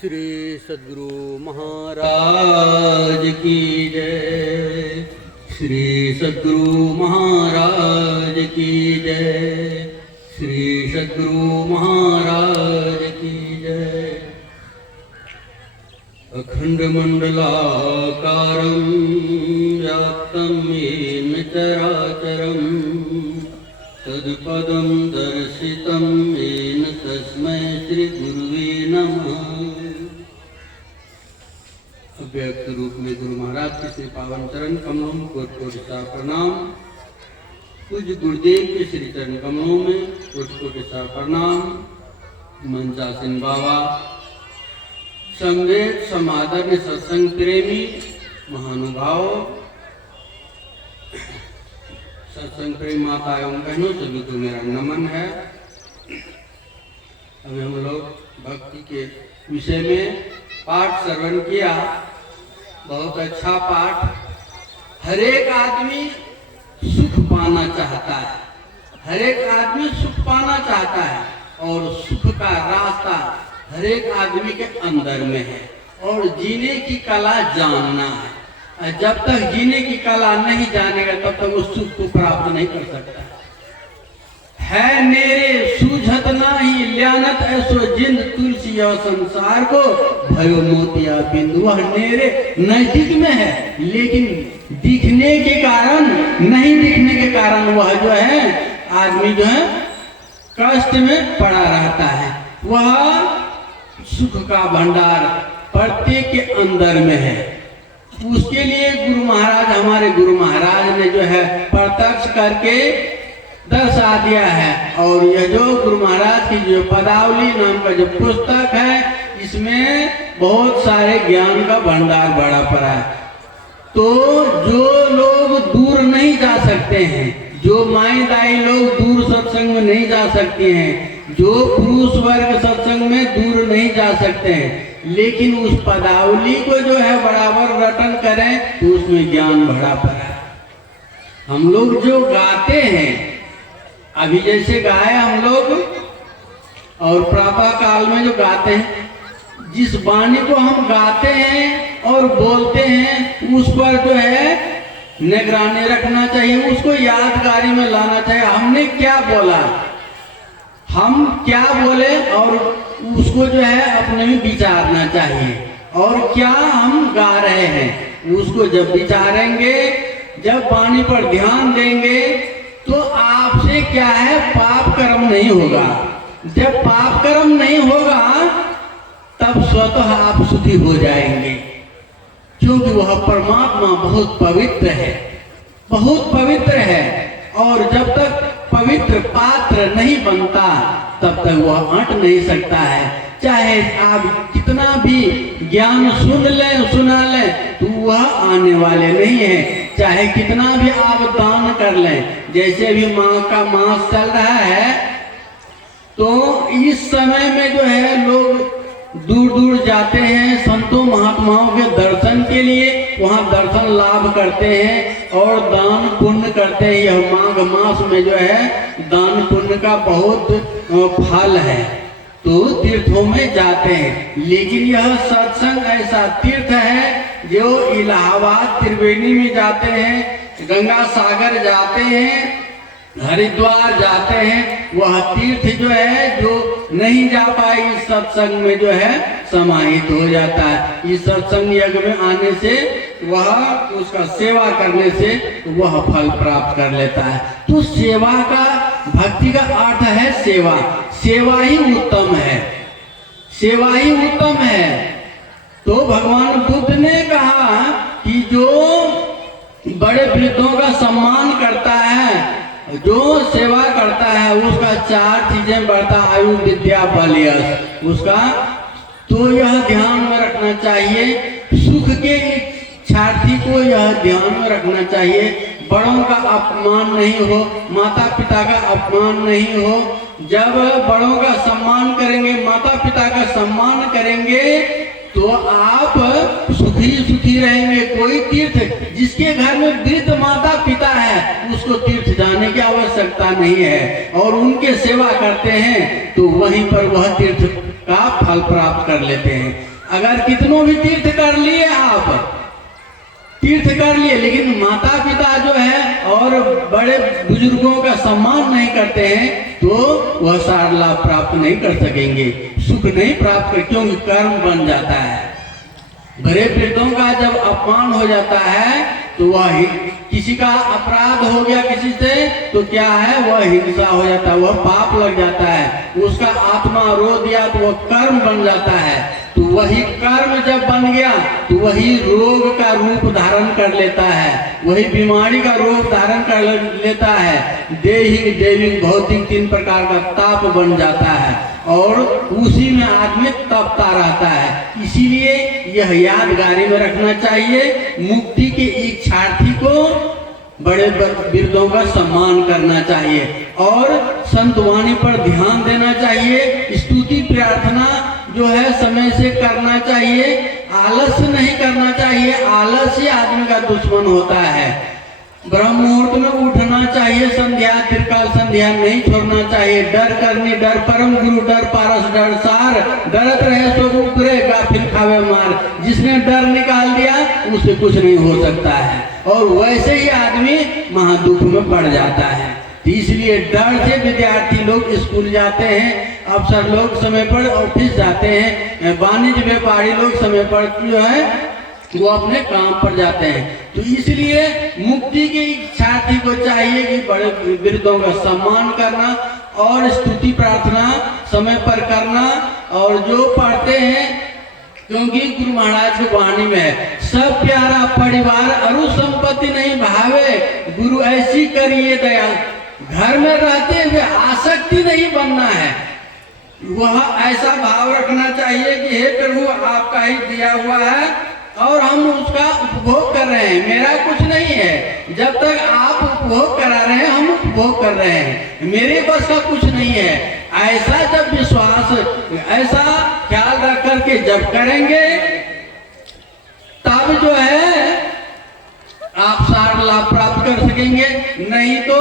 श्री सद्गुरु महाराज की जय। श्री सद्गुरु महाराज की जय। श्री सद्गुरु महाराज की जय। अखंड मंडलाकारं व्याप्तं येन चराचरं तत्पदं दर्शितं येन तस्मै श्री गुरुवे नमः। अव्यक्त रूप में गुरु महाराज के श्री पावन चरण कमलों में कोटि कोटि सा प्रणाम। पूज्य गुरुदेव के श्री चरण कमलों में कोटि कोटि सा प्रणाम। मंचासीन बाबा, संवेद समादर सत्संग प्रेमी महानुभाव, सत्संग प्रेमी माता एवं बहनों, सभी को मेरा नमन है। अभी हम लोग भक्ति के विषय में पाठ श्रवण किया। बहुत अच्छा पाठ। हर एक आदमी सुख पाना चाहता है, हर एक आदमी सुख पाना चाहता है और सुख का रास्ता हर एक आदमी के अंदर में है और जीने की कला जानना है। जब तक जीने की कला नहीं जानेगा तब तक वो सुख को प्राप्त नहीं कर सकता है। नेरे सूझत नाही ल्यानत ऐसो जिंद तुलसी और संसार को भयो मोतिया बिंदु। वह नेरे नजदीक में है लेकिन दिखने के कारण, नहीं दिखने के कारण वह जो है आदमी जो है कष्ट में पड़ा रहता है। वह सुख का भंडार प्रत्येक के अंदर में है। उसके लिए गुरु महाराज, हमारे गुरु महाराज ने जो है प्रत्यक्ष करके दर्शा दिया है। और यह जो गुरु महाराज की जो पदावली नाम का जो पुस्तक है, इसमें बहुत सारे ज्ञान का भंडार भरा पड़ा है। तो जो लोग दूर नहीं जा सकते हैं, जो माई दाई लोग दूर सत्संग में नहीं जा सकते हैं, जो पुरुष वर्ग सत्संग में दूर नहीं जा सकते हैं, लेकिन उस पदावली को जो है बराबर रटन करें तो उसमें ज्ञान भरा पड़ा है। हम लोग जो गाते हैं, अभी जैसे गाए हम लोग और प्रातः काल में जो गाते हैं, जिस वाणी को हम गाते हैं और बोलते हैं उस पर जो है निगरानी रखना चाहिए, उसको यादगारी में लाना चाहिए। हमने क्या बोला, हम क्या बोले और उसको जो है अपने में विचारना चाहिए। और क्या हम गा रहे हैं उसको जब विचारेंगे, जब वाणी पर ध्यान देंगे तो आपसे क्या है पाप कर्म नहीं होगा। जब पाप कर्म नहीं होगा तब स्वतः आप सुखी हो जाएंगे, क्योंकि वह परमात्मा बहुत पवित्र है, बहुत पवित्र है। और जब तक पवित्र पात्र नहीं बनता तब तक वह अंट नहीं सकता है। चाहे आप कितना भी ज्ञान सुन लें, सुना लें, तो वह आने वाले नहीं है। चाहे कितना भी आप दान कर लें, जैसे अभी माँ का मास चल रहा है, तो इस समय में जो है लोग दूर दूर जाते हैं संतों महात्माओं के दर्शन के लिए, वहाँ दर्शन लाभ करते हैं और दान पुण्य करते हैं। यह माघ मास में जो है दान पुण्य का बहुत फल है, तो तीर्थों में जाते हैं। लेकिन यह सत्संग ऐसा तीर्थ है जो इलाहाबाद त्रिवेणी में जाते हैं, गंगा सागर जाते हैं, हरिद्वार जाते हैं, वह तीर्थ जो है जो नहीं जा पाए इस सत्संग में जो है समाहित हो जाता है। इस सत्संग यज्ञ में आने से वह उसका सेवा करने से वह फल प्राप्त कर लेता है। तो सेवा का, भक्ति का अर्थ है सेवा। सेवा ही उत्तम है, सेवा ही उत्तम है। तो भगवान बुद्ध ने कहा कि जो बड़े वृद्धों का सम्मान करता है, जो सेवा करता है, उसका चार चीजें बढ़ता, आयु विद्या बल यश उसका। तो यह ध्यान में रखना चाहिए। सुख के इच्छार्थी को यह ध्यान में रखना चाहिए, बड़ों का अपमान नहीं हो, माता पिता का अपमान नहीं हो। जब बड़ों का सम्मान करेंगे, माता पिता का सम्मान करेंगे, तो आप सुखी सुखी रहेंगे। कोई तीर्थ, जिसके घर में वृद्ध माता पिता है उसको तीर्थ जाने की आवश्यकता नहीं है और उनके सेवा करते हैं तो वहीं पर वह तीर्थ का फल प्राप्त कर लेते हैं। अगर कितनों भी तीर्थ कर लिए आप, तीर्थ कर लिए, लेकिन माता पिता जो है और बड़े बुजुर्गों का सम्मान नहीं करते हैं, तो वह सार लाभ प्राप्त नहीं कर सकेंगे, सुख नहीं प्राप्त कर, क्योंकि कर्म बन जाता है। बड़े वृद्धों का जब अपमान हो जाता है तो वह किसी का अपराध हो गया किसी से, तो क्या है, वह हिंसा हो जाता है, वह पाप लग जाता है, उसका आत्मा रो दिया तो वह कर्म बन जाता है। तो वही कर्म जब बन गया तो वही रोग का रूप धारण कर लेता है, वही बीमारी का रूप धारण कर लेता है। देहिक देविक भौतिक 3 प्रकार का ताप बन जाता है और उसी में आदमी तपता रहता है। इसीलिए यह यादगारी में रखना चाहिए, मुक्ति के इच्छार्थी को बड़े वृद्धों का सम्मान करना चाहिए और संत वाणी पर ध्यान देना चाहिए। स्तुति प्रार्थना जो है समय से करना चाहिए, आलस्य नहीं करना चाहिए। आलस्य आदमी का दुश्मन होता है। ब्रह्म मुहूर्त में उठना चाहिए, संध्या त्रिकाल संध्या नहीं छोड़ना चाहिए। डर करनी डर परम गुरु, डर पारस डर सार, डरत रहे सो उकरेगा फिर खावे मार। जिसने डर निकाल दिया उससे कुछ नहीं हो सकता है, और वैसे ही आदमी महादुख में पड़ जाता है। इसलिए डर से विद्यार्थी लोग स्कूल जाते हैं, अफसर लोग समय पर ऑफिस जाते हैं, वाणिज्य व्यापारी लोग समय पर जो है वो अपने काम पर जाते हैं। तो इसलिए मुक्ति के इच्छार्थी को चाहिए कि बड़े वृद्धों का सम्मान करना और स्तुति प्रार्थना समय पर करना, और जो पढ़ते हैं, क्योंकि गुरु महाराज की वाणी में है, सब प्यारा परिवार अरु संपत्ति नहीं भावे, गुरु ऐसी करिए दया। घर में रहते हुए आसक्ति नहीं बनना है, वह ऐसा भाव रखना चाहिए कि हे प्रभु आपका ही दिया हुआ है और हम उसका उपभोग कर रहे हैं, मेरा कुछ नहीं है। जब तक आप उपभोग करा रहे हैं हम उपभोग कर रहे हैं, मेरे बस का कुछ नहीं है। ऐसा जब विश्वास, ऐसा ख्याल रख करके जब करेंगे तब जो है आप सार लाभ प्राप्त कर सकेंगे, नहीं तो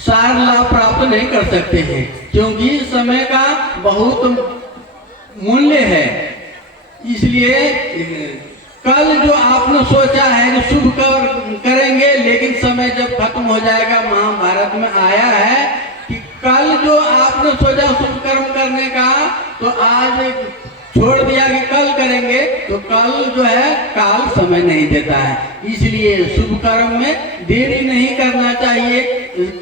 सार लाभ प्राप्त नहीं कर सकते हैं, क्योंकि समय का बहुत मूल्य है। इसलिए कल जो आपने सोचा है कि शुभ करेंगे, लेकिन समय जब खत्म हो जाएगा, महाभारत में आया है कि कल जो आपने सोचा शुभ कर्म करने का, तो आज छोड़ दिया कि कल करेंगे, तो कल जो है काल समय नहीं देता है। इसलिए शुभ कर्म में देरी नहीं करना चाहिए,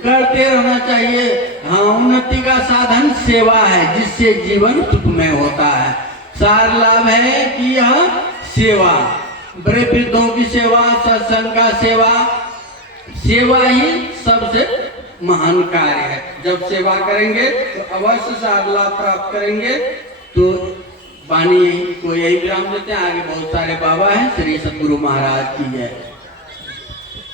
करते रहना चाहिए। हाँ, उन्नति का साधन सेवा है, जिससे जीवन सुखमय होता है। सार लाभ है कि यह सेवा, बड़े वृद्धों की सेवा, सत्संग का सेवा, सेवा ही सबसे महान कार्य है। जब सेवा करेंगे तो अवश्य सार लाभ प्राप्त करेंगे। तो वाणी को यही विराम देते हैं। आगे बहुत सारे बाबा हैं। श्री सद्गुरु महाराज की जय।